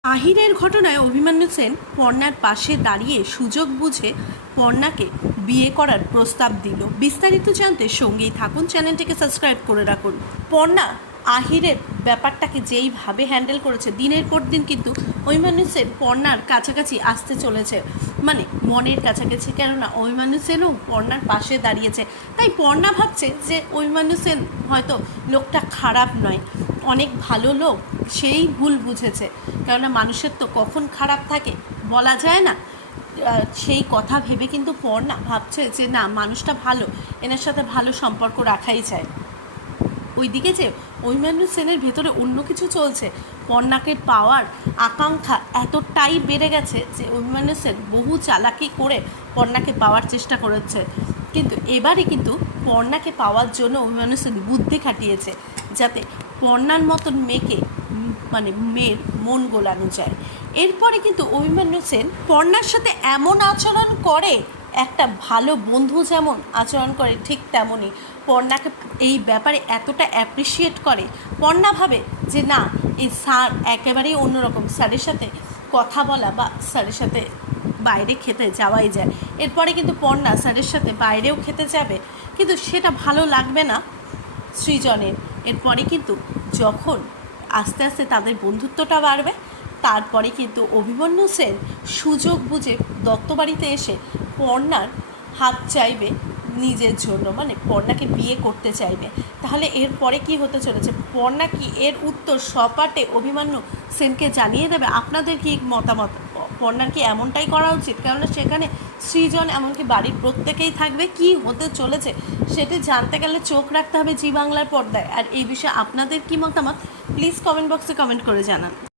আহিরের ঘটনায় অভিমন্যু সেন পর্ণার পাশে দাঁড়িয়ে সুযোগ বুঝে পর্ণাকে বিয়ে করার প্রস্তাব দিল। বিস্তারিত জানতে সঙ্গেই থাকুন, চ্যানেলটিকে সাবস্ক্রাইব করে রাখুন। পর্ণা আহিরের ব্যাপারটাকে যেইভাবে হ্যান্ডেল করেছে, দিনের পর দিন কিন্তু অভিমন্যু সেন পর্ণার কাছাকাছি আসতে চলেছে, মানে মনের কাছাকাছি। কেননা অভিমন্যু সেনও পর্ণার পাশে দাঁড়িয়েছে, তাই পর্ণা ভাবছে যে অভিমন্যু সেন হয়তো লোকটা খারাপ নয়, অনেক ভালো লোক, সেই ভুল বুঝেছে। কেননা মানুষের তো কখন খারাপ থাকে বলা যায় না। সেই কথা ভেবে কিন্তু পর্ণা ভাবছে যে না, মানুষটা ভালো, এনার সাথে ভালো সম্পর্ক রাখাই চায়। ওইদিকে যে অভিমন্যু সেনের ভেতরে অন্য কিছু চলছে, পর্ণাকে পাওয়ার আকাঙ্ক্ষা এতটাই বেড়ে গেছে যে অভিমন্যু সেন বহু চালাকি করে পর্ণাকে পাওয়ার চেষ্টা করেছে। কিন্তু এবারে কিন্তু পর্ণাকে পাওয়ার জন্য অভিমন্যু সেন বুদ্ধি খাটিয়েছে, যাতে পর্ণার মতন মেয়েকে, মানে মেয়ের মন গোলানো যায়। এরপরে কিন্তু অভিমন্যু সেন পর্ণার সাথে এমন আচরণ করে, একটা ভালো বন্ধু যেমন আচরণ করে ঠিক তেমনই পর্ণাকে এই ব্যাপারে এতটা অ্যাপ্রিসিয়েট করে। পর্ণা ভাবে যে না, এই স্যার একেবারেই অন্যরকম, স্যারের সাথে কথা বলা বা স্যারের সাথে বাইরে খেতে যাওয়াই যায়। এরপরে কিন্তু পর্ণা স্যারের সাথে বাইরেও খেতে যাবে, কিন্তু সেটা ভালো লাগবে না সৃজনের। এরপরে কিন্তু যখন আস্তে আস্তে তাদের বন্ধুত্বটা বাড়বে, তারপরে কিন্তু অভিমন্যু সেন সুযোগ বুঝে দত্তবাড়িতে এসে পর্ণার হাত চাইবে নিজের জন্য, মানে পর্ণাকে বিয়ে করতে চাইবে। তাহলে এরপরে কি হতে চলেছে, পর্ণা কি এর উত্তর সপাটে অভিমন্যু সেনকে জানিয়ে দেবে? আপনাদের কি মতামত? পর্ণার কি এমনটাই করা উচিত? কেননা সেখানে সৃজন এমনকি বাড়ির প্রত্যেকেই থাকবে। কি হতে চলেছে সেটি জানতে গেলে চোখ রাখতে হবে জি বাংলার পর্দায়। আর এই বিষয়ে আপনাদের কি মতামত, প্লিজ কমেন্ট বক্সে কমেন্ট করে জানান।